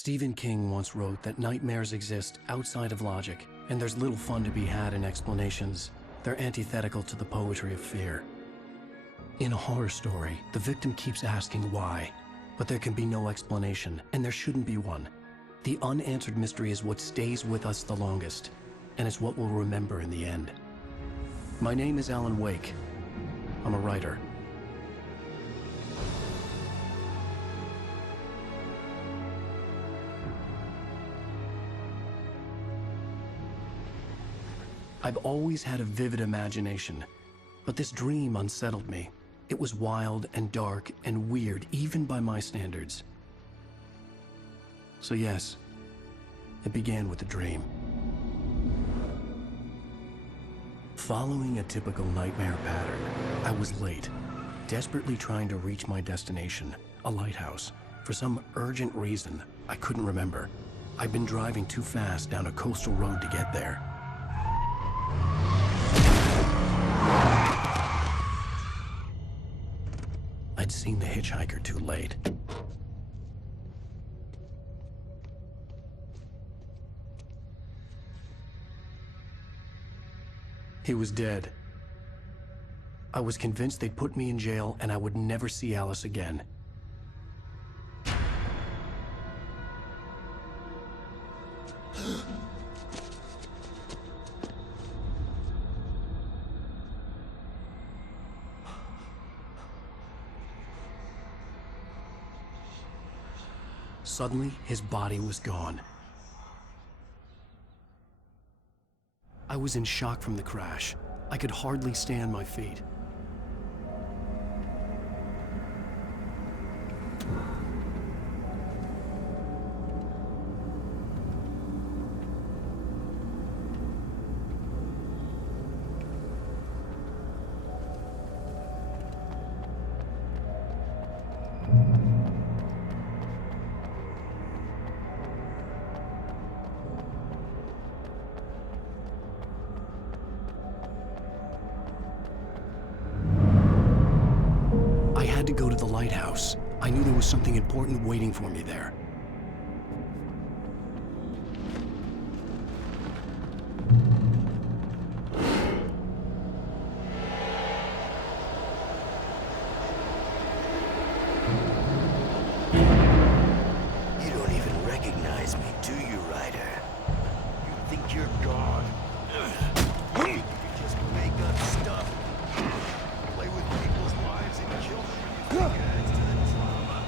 Stephen King once wrote that nightmares exist outside of logic, and there's little fun to be had in explanations. They're antithetical to the poetry of fear. In a horror story, the victim keeps asking why, but there can be no explanation, and there shouldn't be one. The unanswered mystery is what stays with us the longest, and it's what we'll remember in the end. My name is Alan Wake. I'm a writer. I've always had a vivid imagination, but this dream unsettled me. It was wild and dark and weird, even by my standards. So yes, it began with a dream. Following a typical nightmare pattern, I was late, desperately trying to reach my destination, a lighthouse. For some urgent reason, I couldn't remember. I'd been driving too fast down a coastal road to get there. I'd seen the hitchhiker too late. He was dead. I was convinced they'd put me in jail and I would never see Alice again. Suddenly, his body was gone. I was in shock from the crash. I could hardly stay on my feet. I had to go to the lighthouse. I knew there was something important waiting for me there. You don't even recognize me, do you, Ryder? You think you're God? You just make up stuff. Play with people's lives and kill them. Adds to the trauma.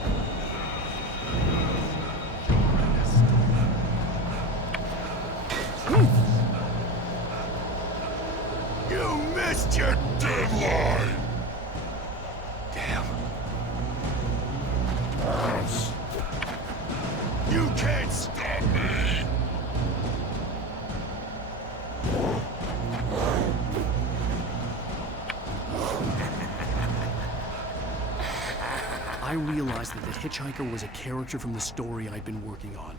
You missed your deadline! Damn. You can't stop me! I realized that the hitchhiker was a character from the story I'd been working on.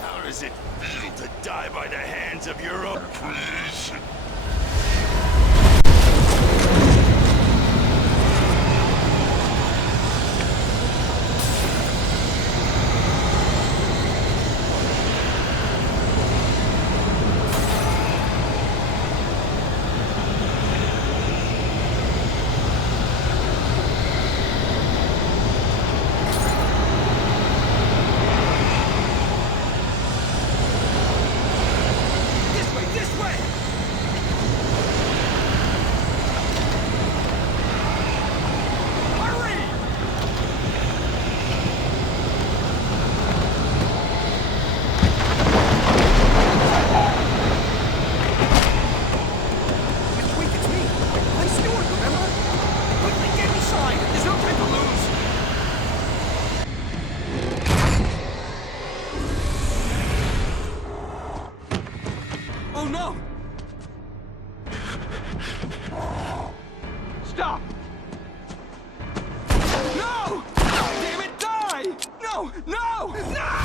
How does it feel to die by the hands of your own creation? Oh no! Stop! No! Damn it, die! No! No! No!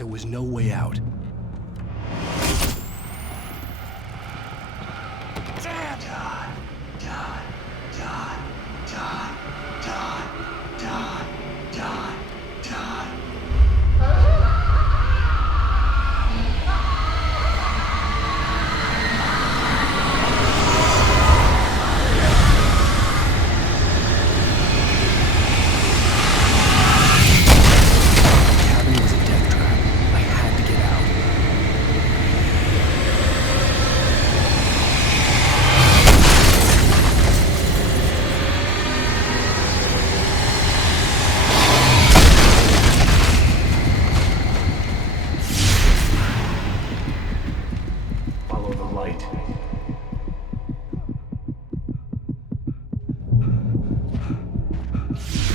There was no way out.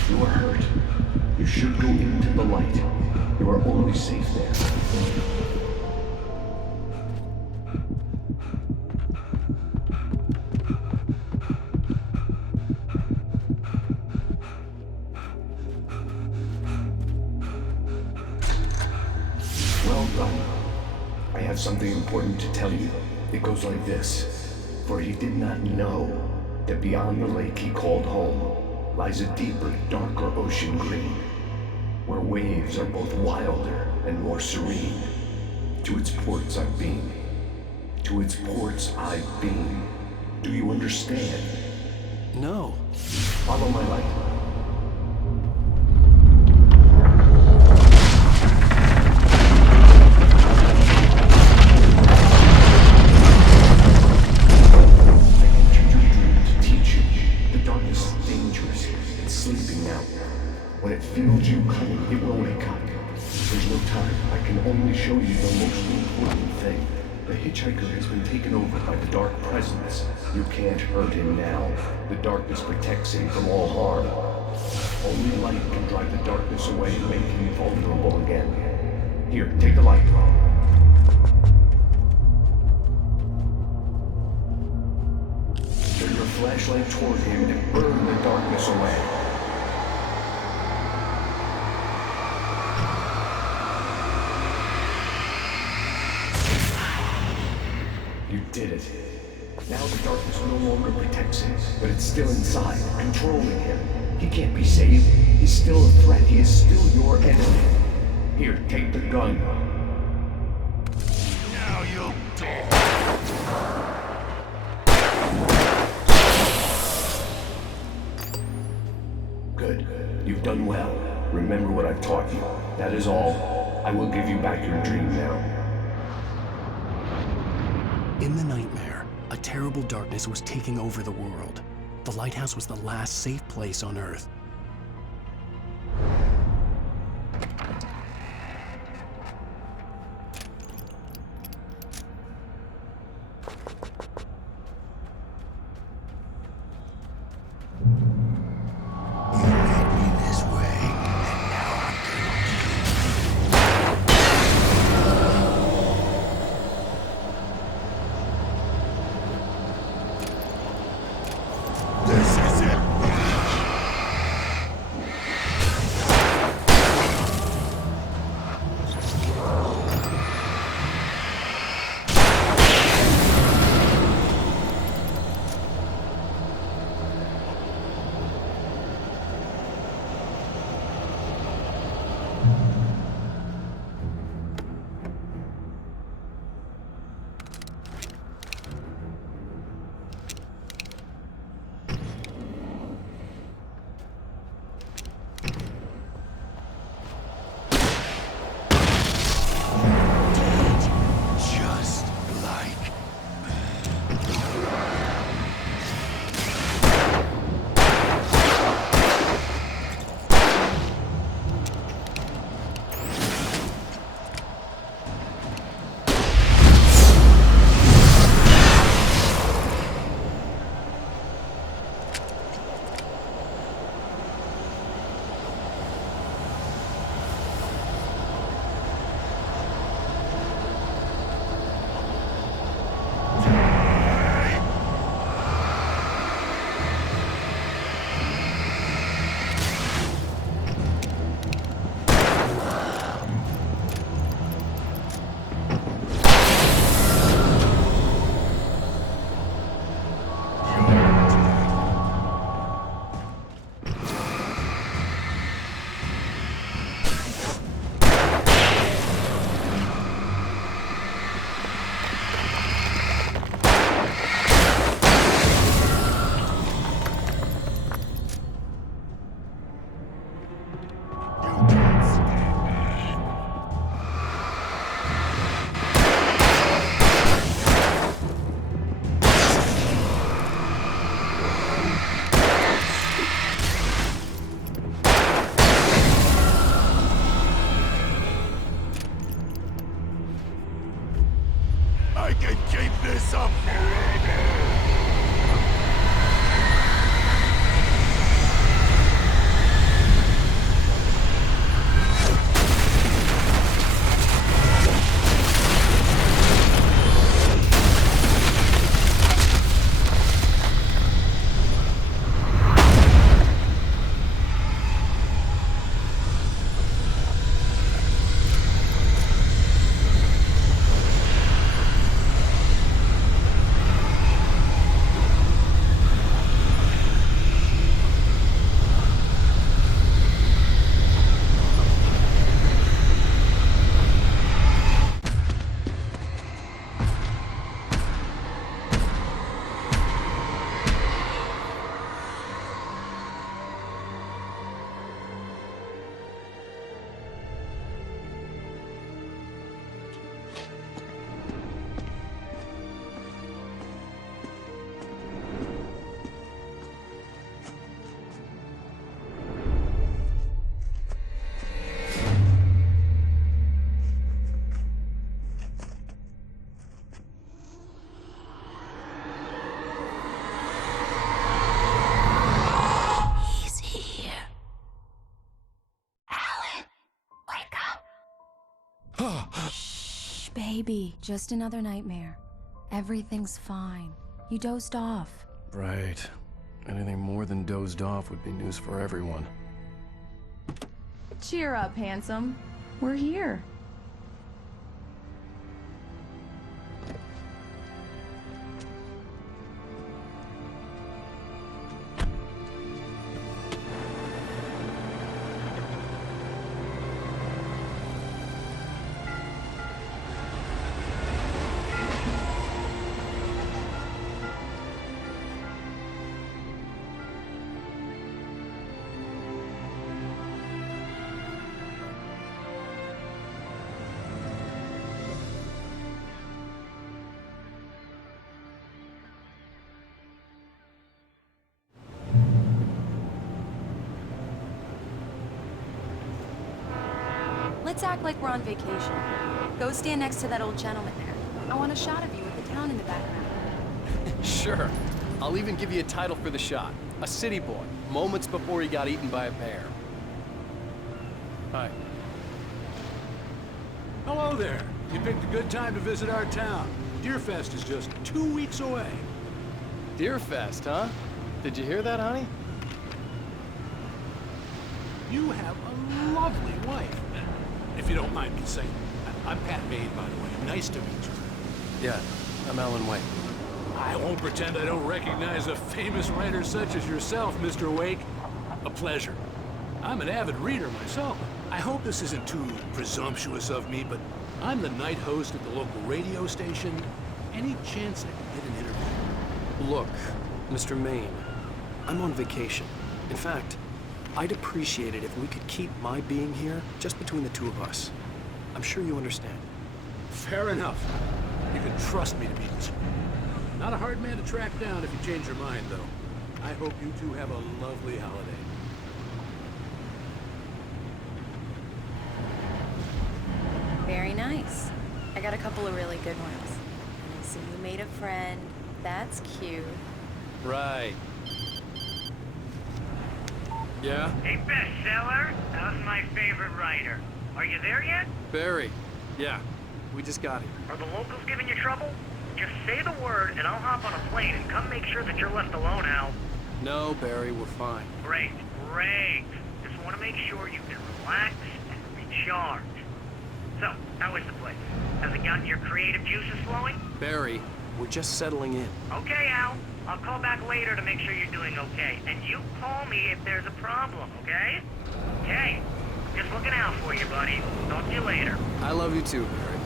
You are hurt. You should go into the light. You are only safe there. Well done. I have something important to tell you. It goes like this. For he did not know that beyond the lake he called home lies a deeper, darker ocean green, where waves are both wilder and more serene. To its ports I've been. To its ports I've been. Do you understand? No. Follow my light. When it feels you coming, it will wake up. There's no time. I can only show you the most important thing. The hitchhiker has been taken over by the dark presence. You can't hurt him now. The darkness protects him from all harm. Only light can drive the darkness away and make him vulnerable again. Here, take the light. Turn your flashlight toward him and burn the darkness away. You did it. Now the darkness no longer protects him, but it's still inside, controlling him. He can't be saved. He's still a threat. He is still your enemy. Here, take the gun. Now you'll die. Good. You've done well. Remember what I've taught you. That is all. I will give you back your dream now. In the nightmare, a terrible darkness was taking over the world. The lighthouse was the last safe place on Earth. This is it. I can keep this up forever! Shh, baby. Just another nightmare. Everything's fine. You dozed off. Right. Anything more than dozed off would be news for everyone. Cheer up, handsome. We're here. Let's act like we're on vacation. Go stand next to that old gentleman there. I want a shot of you with the town in the background. Sure. I'll even give you a title for the shot. A city boy, moments before he got eaten by a bear. Hi. Hello there. You picked a good time to visit our town. Deerfest is just 2 weeks away. Deerfest, huh? Did you hear that, honey? You have a lovely wife. If you don't mind me saying. I'm Pat Maid, by the way. Nice to meet you. Yeah, I'm Alan Wake. I won't pretend I don't recognize a famous writer such as yourself, Mr. Wake. A pleasure. I'm an avid reader myself. I hope this isn't too presumptuous of me, but I'm the night host at the local radio station. Any chance I can get an interview? Look, Mr. Maine, I'm on vacation. In fact, I'd appreciate it if we could keep my being here just between the two of us. I'm sure you understand. Fair enough. You can trust me to be discreet. Not a hard man to track down if you change your mind, though. I hope you two have a lovely holiday. Very nice. I got a couple of really good ones. And I see you made a friend. That's cute. Right. Yeah? Hey, bestseller, how's my favorite writer? Are you there yet? Barry. Yeah. We just got here. Are the locals giving you trouble? Just say the word and I'll hop on a plane and come make sure that you're left alone, Al. No, Barry, we're fine. Great, great. Just want to make sure you can relax and recharge. So, how is the place? Has it gotten your creative juices flowing? Barry, we're just settling in. Okay, Al. I'll call back later to make sure you're doing okay. And you call me if there's a problem, okay? Okay. Just looking out for you, buddy. Talk to you later. I love you too, Barry.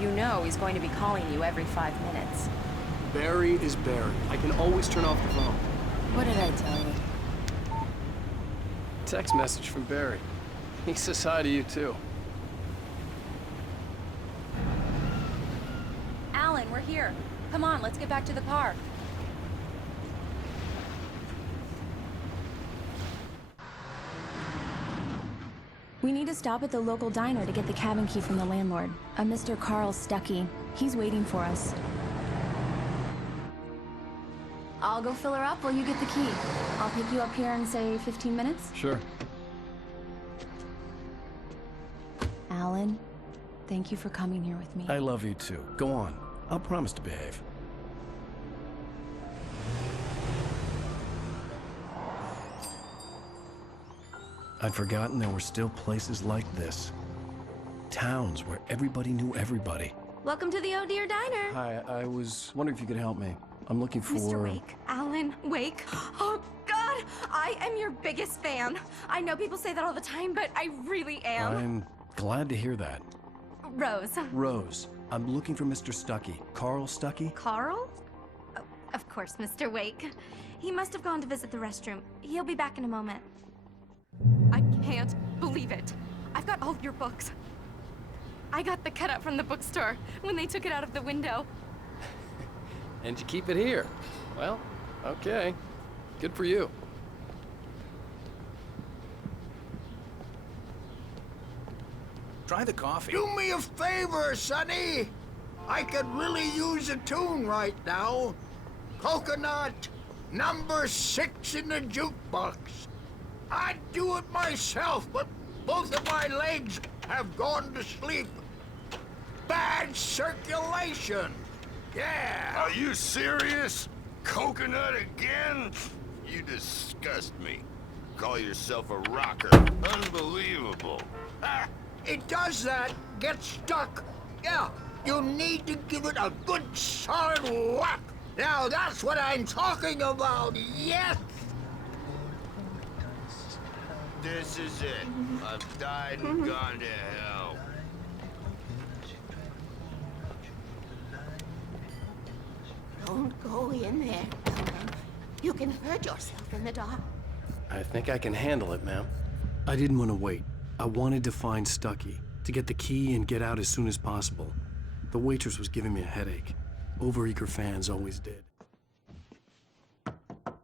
You know he's going to be calling you every 5 minutes. Barry is Barry. I can always turn off the phone. What did I tell you? Text message from Barry. He says hi to you too. Alan, we're here. Come on, let's get back to the car. We need to stop at the local diner to get the cabin key from the landlord, a Mr. Carl Stuckey. He's waiting for us. I'll go fill her up while you get the key. I'll pick you up here in, say, 15 minutes? Sure. Alan, thank you for coming here with me. I love you too. Go on. I'll promise to behave. I'd forgotten there were still places like this. Towns where everybody knew everybody. Welcome to the Oh Dear Diner. Hi, I was wondering if you could help me. I'm looking for... Mr. Wake, Alan Wake. Oh, God, I am your biggest fan. I know people say that all the time, but I really am. I'm glad to hear that. Rose. Rose, I'm looking for Mr. Stuckey. Carl Stuckey? Carl? Oh, of course, Mr. Wake. He must have gone to visit the restroom. He'll be back in a moment. I can't believe it. I've got all your books. I got the cutout from the bookstore when they took it out of the window. And you keep it here. Well, okay. Good for you. Try the coffee. Do me a favor, Sonny. I could really use a tune right now. Coconut, number 6 in the jukebox. I'd do it myself, but both of my legs have gone to sleep. Bad circulation. Yeah. Are you serious? Coconut again? You disgust me. Call yourself a rocker. Unbelievable. Ah, it does that. Get stuck. Yeah, you need to give it a good solid whack. Now that's what I'm talking about. Yes. This is it. I've died and gone to hell. Don't go in there, Alan. You can hurt yourself in the dark. I think I can handle it, ma'am. I didn't want to wait. I wanted to find Stuckey, to get the key and get out as soon as possible. The waitress was giving me a headache. Overeager fans always did.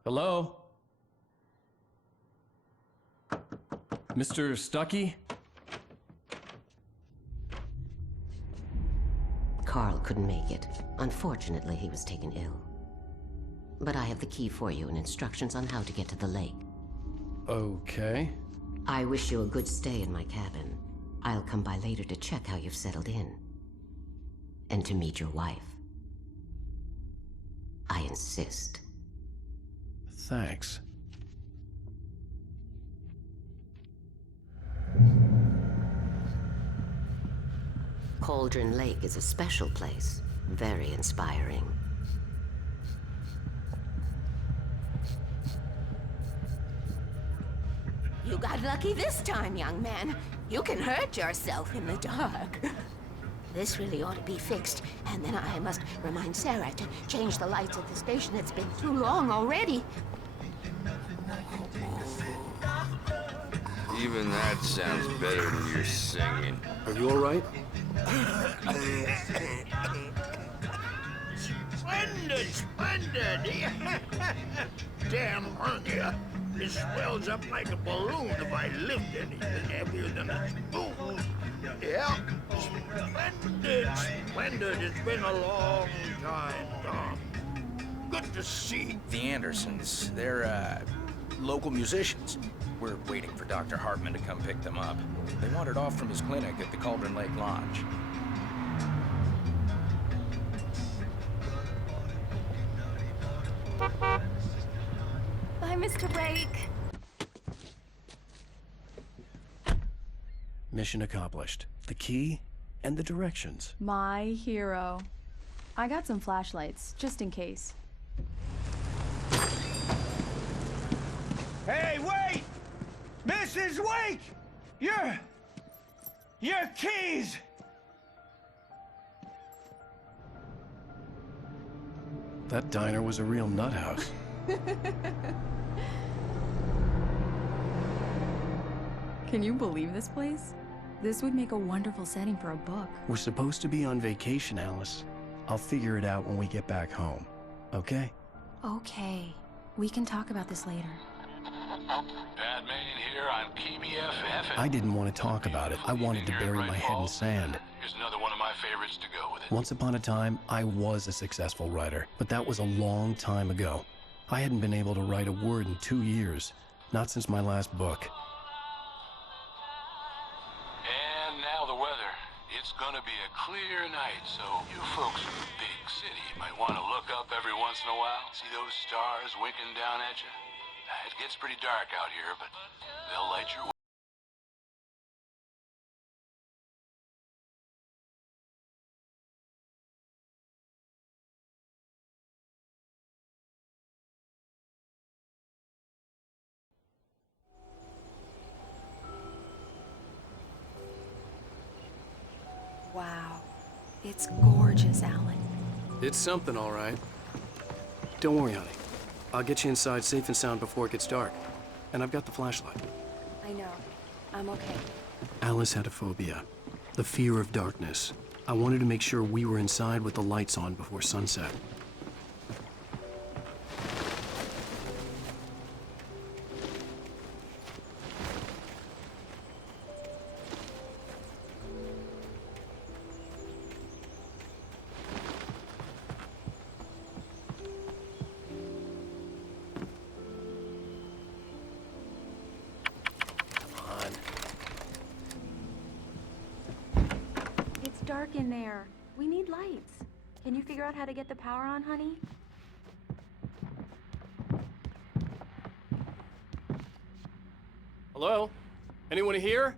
Hello? Mr. Stuckey? Carl couldn't make it. Unfortunately, he was taken ill. But I have the key for you and instructions on how to get to the lake. Okay. I wish you a good stay in my cabin. I'll come by later to check how you've settled in. And to meet your wife. I insist. Thanks. Cauldron Lake is a special place. Very inspiring. You got lucky this time, young man. You can hurt yourself in the dark. This really ought to be fixed, and then I must remind Sarah to change the lights at the station. It's been too long already. Even that sounds better than your singing. Are you all right? Splendid, splendid. Damn hernia. It swells up like a balloon if I lift anything heavier than a spoon. Yeah, splendid, splendid. It's been a long time, Tom. Good to see. The Andersons, they're, local musicians. We're waiting for Dr. Hartman to come pick them up. They wandered off from his clinic at the Cauldron Lake Lodge. Bye, Mr. Wake. Mission accomplished. The key and the directions. My hero. I got some flashlights, just in case. Hey, wait! Mrs. Wake! Your keys! That diner was a real nut house. Can you believe this place? This would make a wonderful setting for a book. We're supposed to be on vacation, Alice. I'll figure it out when we get back home. Okay? Okay. We can talk about this later. Batman here on PBFF. I didn't want to talk about it. I wanted to bury my head in sand. Here's another one of my favorites to go with it. Once upon a time, I was a successful writer, but that was a long time ago. I hadn't been able to write a word in 2 years, not since my last book. And now the weather. It's gonna be a clear night, so you folks in the big city might want to look up every once in a while. See those stars winking down at you? It gets pretty dark out here, but they'll light your way. Wow. It's gorgeous, Alan. It's something, all right. Don't worry, honey. I'll get you inside safe and sound before it gets dark. And I've got the flashlight. I know. I'm okay. Alice had a phobia, the fear of darkness. I wanted to make sure we were inside with the lights on before sunset. It's dark in there. We need lights. Can you figure out how to get the power on, honey? Hello? Anyone here?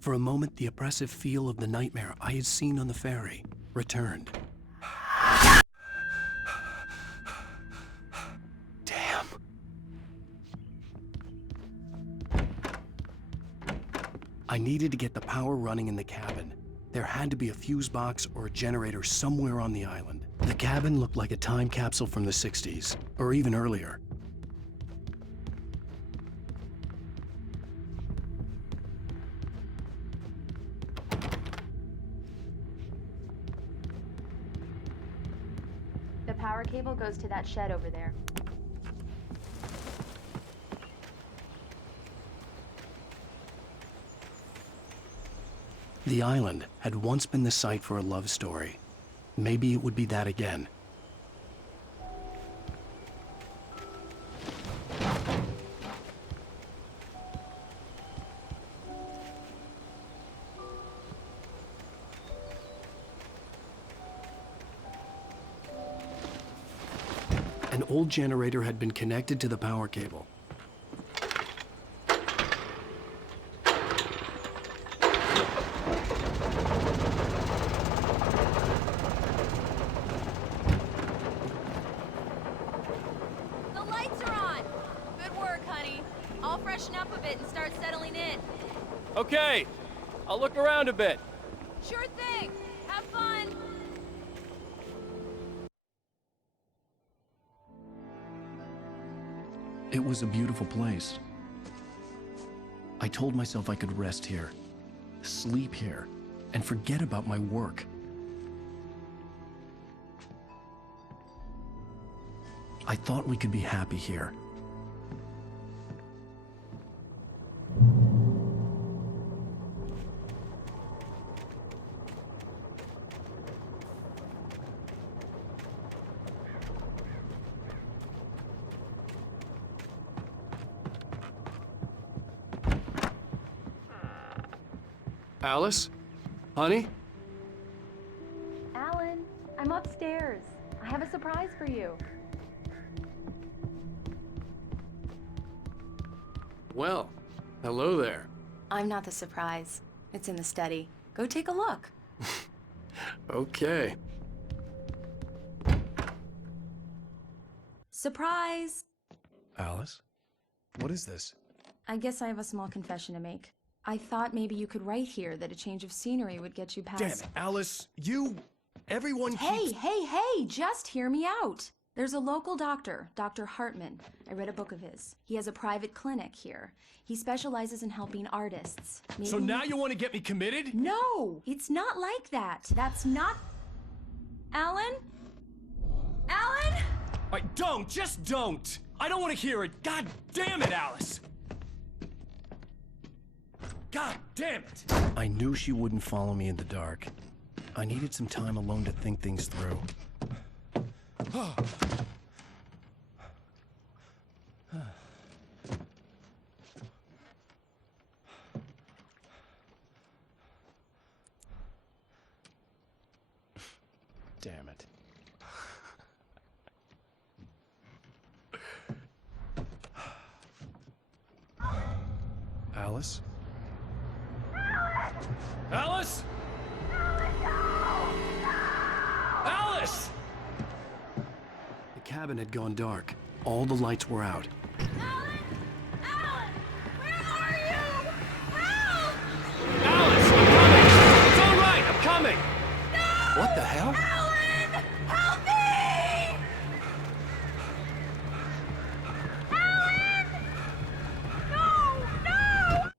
For a moment, the oppressive feel of the nightmare I had seen on the ferry returned. Damn. I needed to get the power running in the cabin. There had to be a fuse box or a generator somewhere on the island. The cabin looked like a time capsule from the 60s, or even earlier. The power cable goes to that shed over there. The island had once been the site for a love story. Maybe it would be that again. An old generator had been connected to the power cable. The lights are on! Good work, honey. I'll freshen up a bit and start settling in. Okay. I'll look around a bit. Sure thing. Have fun. It was a beautiful place. I told myself I could rest here, sleep here, and forget about my work. I thought we could be happy here. Alice? Honey? Alan, I'm upstairs. I have a surprise for you. Well, hello there. I'm not the surprise. It's in the study. Go take a look. Okay. Surprise! Alice? What is this? I guess I have a small confession to make. I thought maybe you could write here that a change of scenery would get you past... Damn it, Alice! Everyone Hey, keeps... hey, hey! Just hear me out! There's a local doctor, Dr. Hartman. I read a book of his. He has a private clinic here. He specializes in helping artists. Maybe... So now you want to get me committed? No! It's not like that. That's not... Alan? Alan? Just don't! I don't want to hear it. God damn it, Alice! God damn it! I knew she wouldn't follow me in the dark. I needed some time alone to think things through. Damn it. Alice? Alice? Alice! The cabin had gone dark. All the lights were out. Alan! Alan! Where are you? Help! Alice, I'm coming! It's all right, I'm coming! No! What the hell? Alan! Help me! Alan! No! No!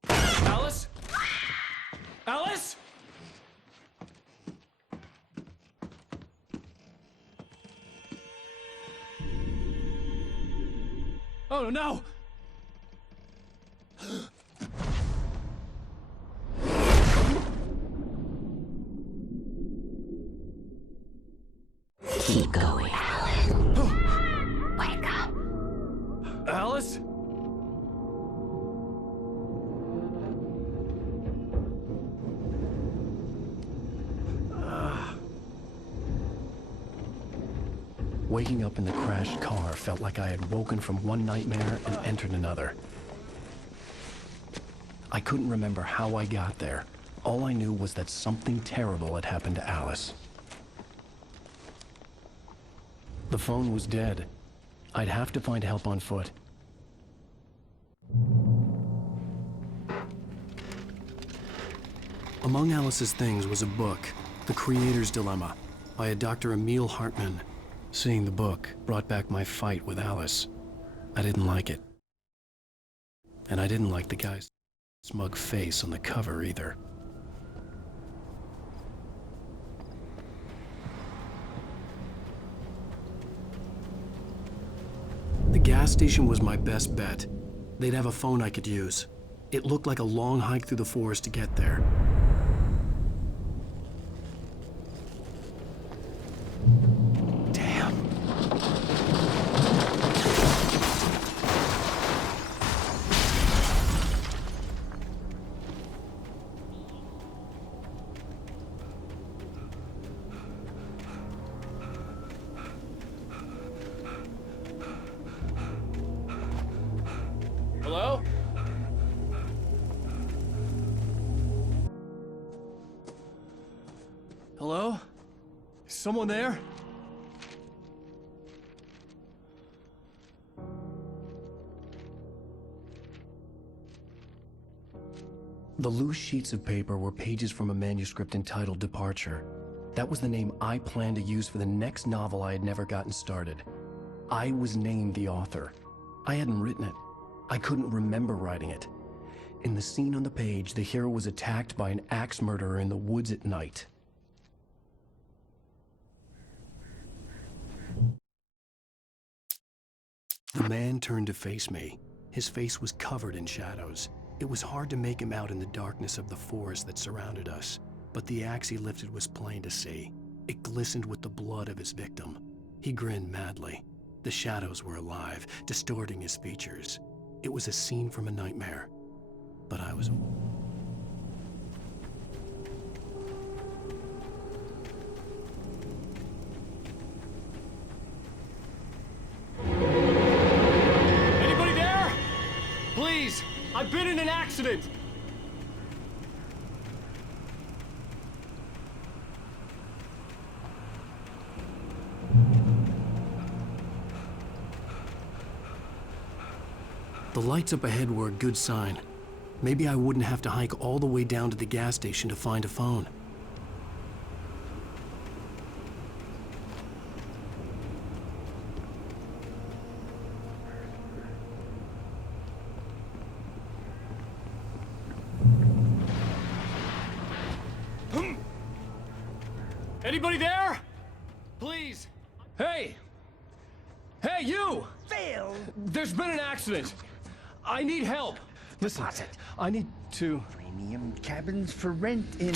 Alice? Alice? Oh no! Keep going, Alan. Wake up. Alice? Waking up in the crashed car felt like I had woken from one nightmare and entered another. I couldn't remember how I got there. All I knew was that something terrible had happened to Alice. The phone was dead. I'd have to find help on foot. Among Alice's things was a book, The Creator's Dilemma, by a Dr. Emil Hartman. Seeing the book brought back my fight with Alice. I didn't like it. And I didn't like the guy's smug face on the cover either. The gas station was my best bet. They'd have a phone I could use. It looked like a long hike through the forest to get there. Damn. Hello? Hello? Is someone there? The loose sheets of paper were pages from a manuscript entitled Departure. That was the name I planned to use for the next novel I had never gotten started. I was named the author. I hadn't written it. I couldn't remember writing it. In the scene on the page, the hero was attacked by an axe murderer in the woods at night. The man turned to face me. His face was covered in shadows. It was hard to make him out in the darkness of the forest that surrounded us, but the axe he lifted was plain to see. It glistened with the blood of his victim. He grinned madly. The shadows were alive, distorting his features. It was a scene from a nightmare, but I was... Anybody there? Please, I've been in an accident. The lights up ahead were a good sign. Maybe I wouldn't have to hike all the way down to the gas station to find a phone. Anybody there? Please. Hey! Hey, you! Phil! There's been an accident. I need help. Listen, I need to... Premium cabins for rent in...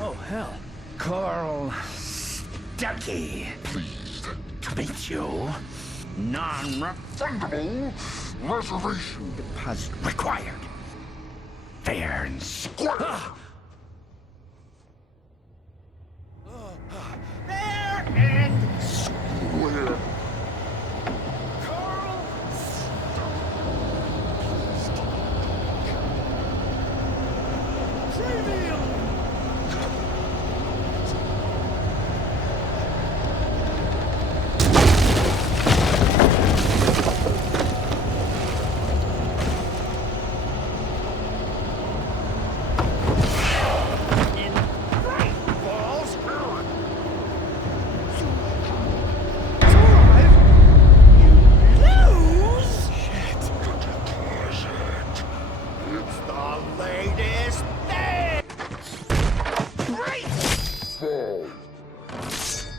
Oh, hell. Carl Stuckey. Pleased to meet you. Non-refundable reservation deposit required. Fair and square. Fair and square. Carl Premium.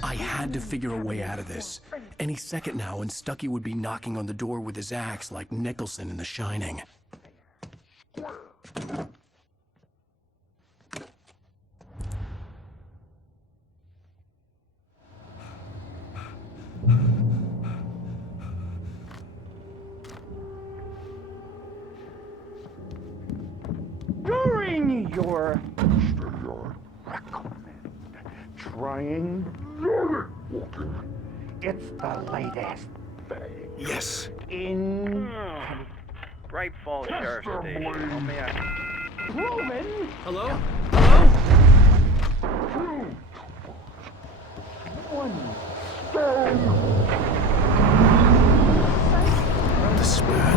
I had to figure a way out of this. Any second now, and Stuckey would be knocking on the door with his axe like Nicholson in The Shining. During your recommend trying walking. It's the latest thing. Yes. In Bright Falls Sheriff Station. How may I? Roman. Hello? One stone. The spat.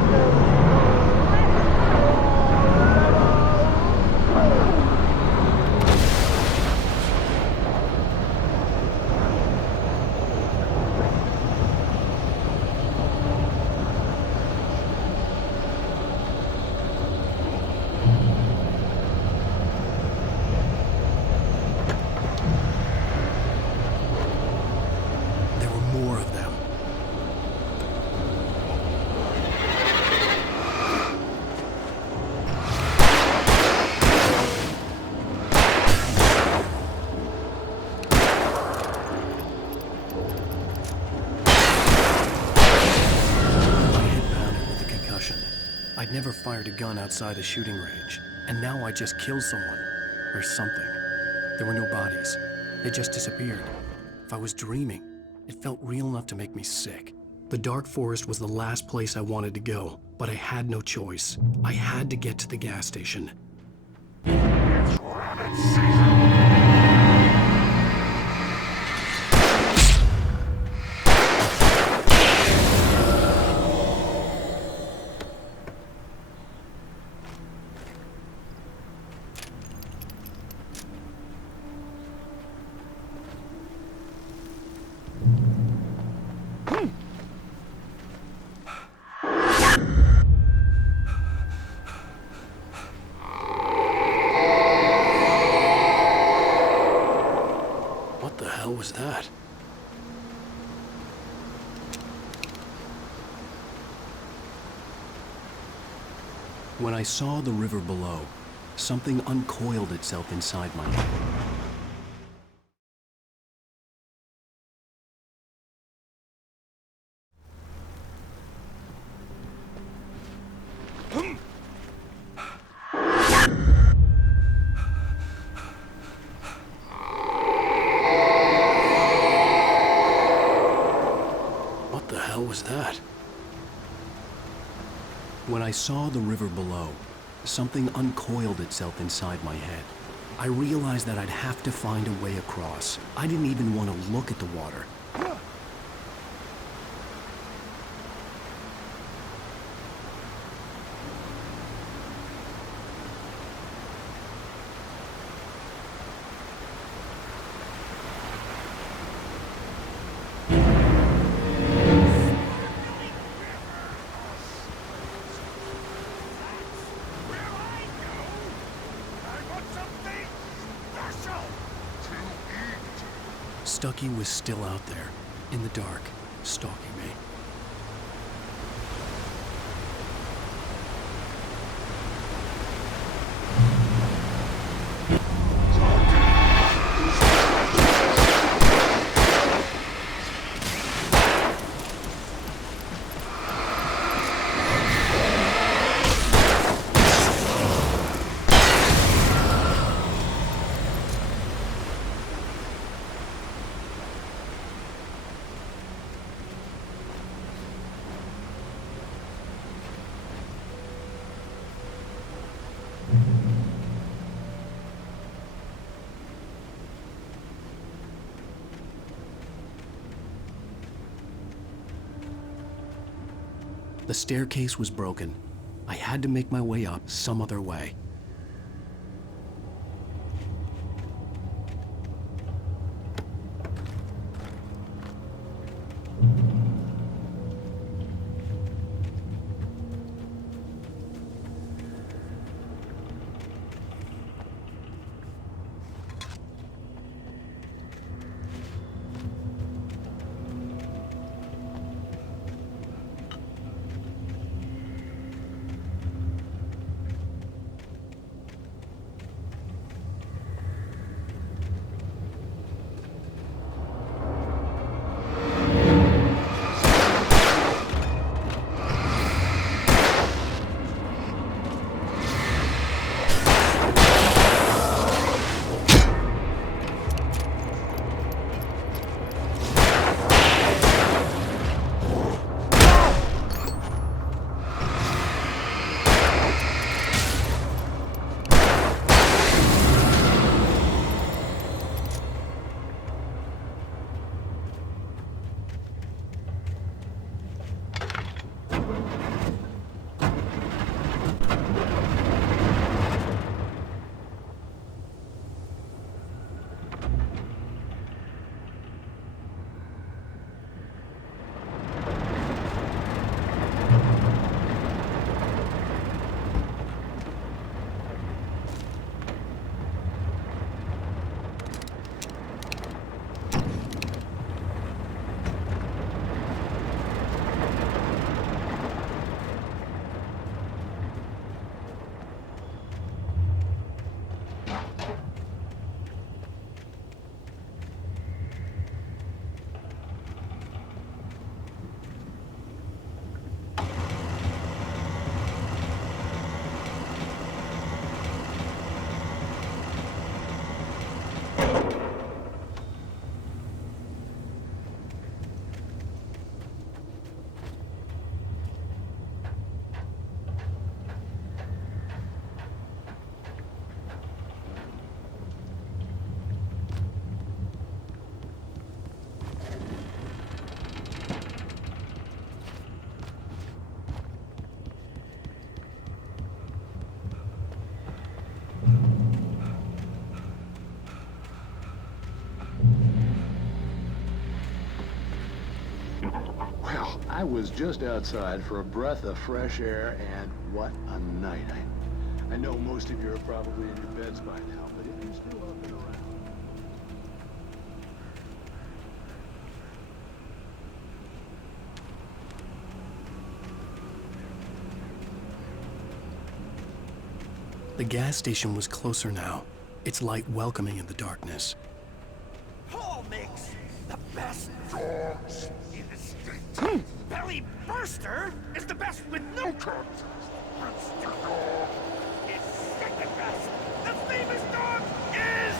There were more of them. I'd never fired a gun outside a shooting range, and now I just killed someone. Or something. There were no bodies. They just disappeared. If I was dreaming, it felt real enough to make me sick. The dark forest was the last place I wanted to go, but I had no choice. I had to get to the gas station. What the hell was that? When I saw the river below, something uncoiled itself inside my head. What the hell was that? When I saw the river below, something uncoiled itself inside my head. I realized that I'd have to find a way across. I didn't even want to look at the water. Stucky was still out there, in the dark, stalking me. The staircase was broken. I had to make my way up some other way. Well, I was just outside for a breath of fresh air, and what a night. I know most of you are probably in your beds by now, but if you're still up and around... The gas station was closer now, its light welcoming in the darkness. Paul makes the best dogs in the state. Belly Burster is the best with no cuts. Monster Dog is second best. The famous dog is...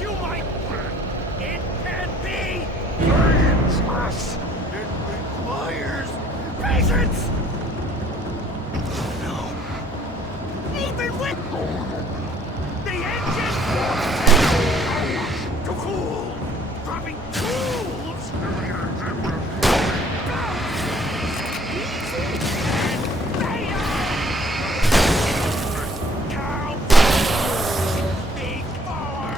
you might... It can't be! Dangerous! It requires patience! No. Even with... the engine... to cool! Dropping tools! Easy and fail! Count! Big power!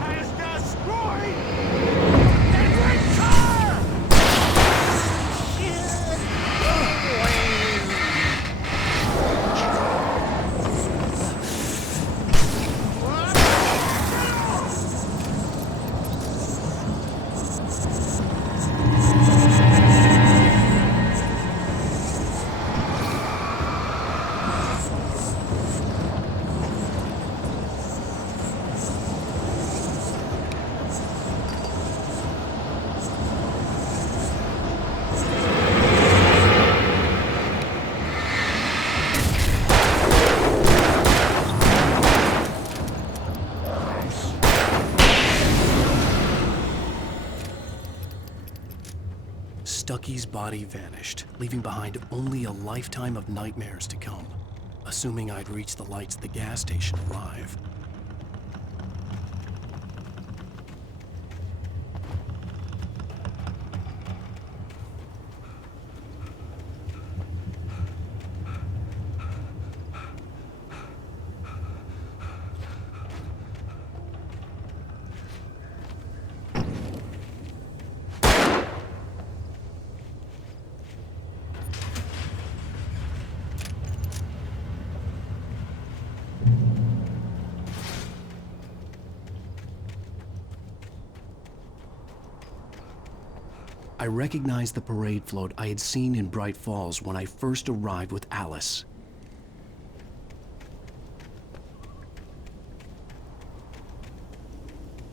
Has destroyed the red car! Stucky's body vanished, leaving behind only a lifetime of nightmares to come, assuming I'd reached the lights at the gas station alive. I recognized the parade float I had seen in Bright Falls when I first arrived with Alice.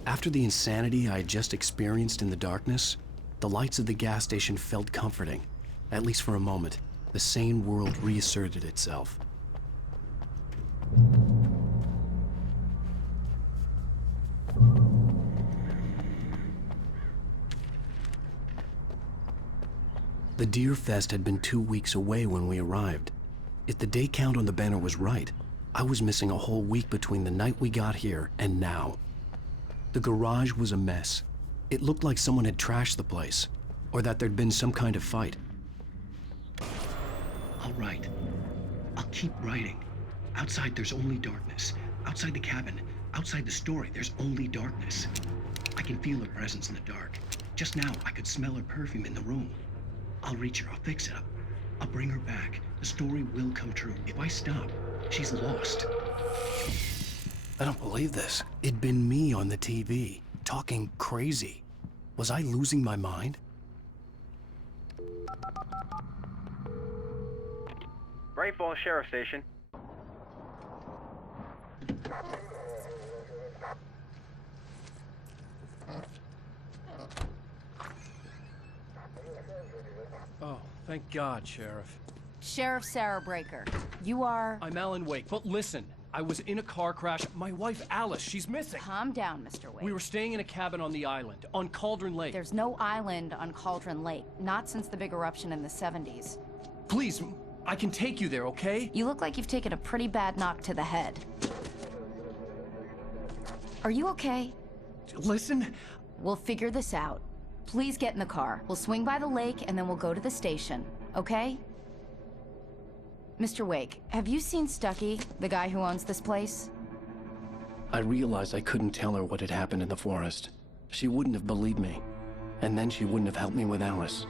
After the insanity I had just experienced in the darkness, the lights of the gas station felt comforting. At least for a moment, the sane world reasserted itself. The Deer Fest had been 2 weeks away when we arrived. If the day count on the banner was right, I was missing a whole week between the night we got here and now. The garage was a mess. It looked like someone had trashed the place, or that there'd been some kind of fight. I'll write. I'll keep writing. Outside, there's only darkness. Outside the cabin, outside the story, there's only darkness. I can feel her presence in the dark. Just now, I could smell her perfume in the room. I'll reach her, I'll fix it up. I'll bring her back. The story will come true. If I stop, she's lost. I don't believe this. It'd been me on the TV, talking crazy. Was I losing my mind? Bright Falls Sheriff Station. Oh, thank God, Sheriff. Sheriff Sarah Breaker. You are... I'm Alan Wake, but listen. I was in a car crash. My wife, Alice, she's missing. Calm down, Mr. Wake. We were staying in a cabin on the island, on Cauldron Lake. There's no island on Cauldron Lake. Not since the big eruption in the 70s. Please, I can take you there, okay? You look like you've taken a pretty bad knock to the head. Are you okay? Listen. We'll figure this out. Please get in the car. We'll swing by the lake and then we'll go to the station, okay? Mr. Wake, have you seen Stucky, the guy who owns this place? I realized I couldn't tell her what had happened in the forest. She wouldn't have believed me. And then she wouldn't have helped me with Alice.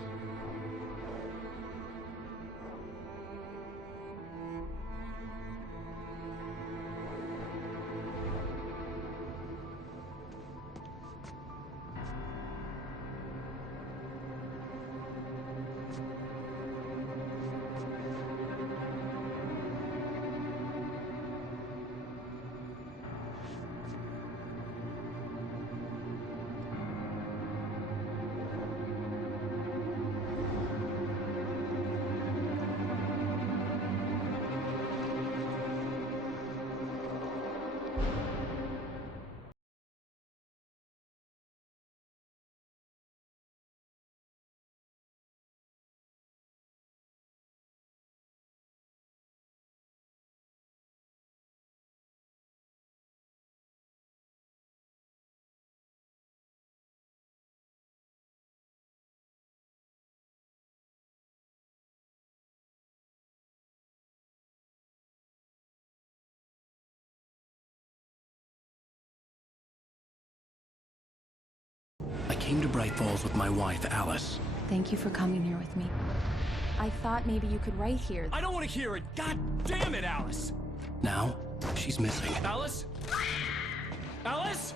came to Bright Falls with my wife, Alice. Thank you for coming here with me. I thought maybe you could write here. I don't want to hear it. God damn it, Alice. Now, she's missing. Alice? Alice?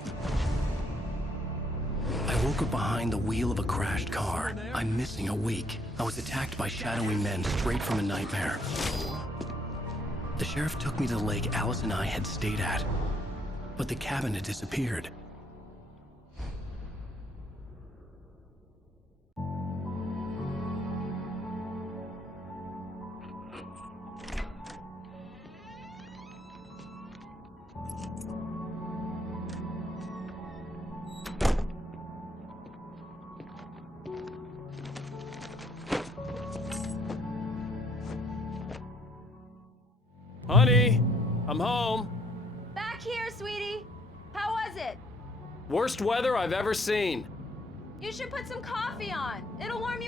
I woke up behind the wheel of a crashed car. I'm missing a week. I was attacked by shadowy men straight from a nightmare. The sheriff took me to the lake Alice and I had stayed at, but the cabin had disappeared. Honey, I'm home. Back here, sweetie. How was it? Worst weather I've ever seen. You should put some coffee on. It'll warm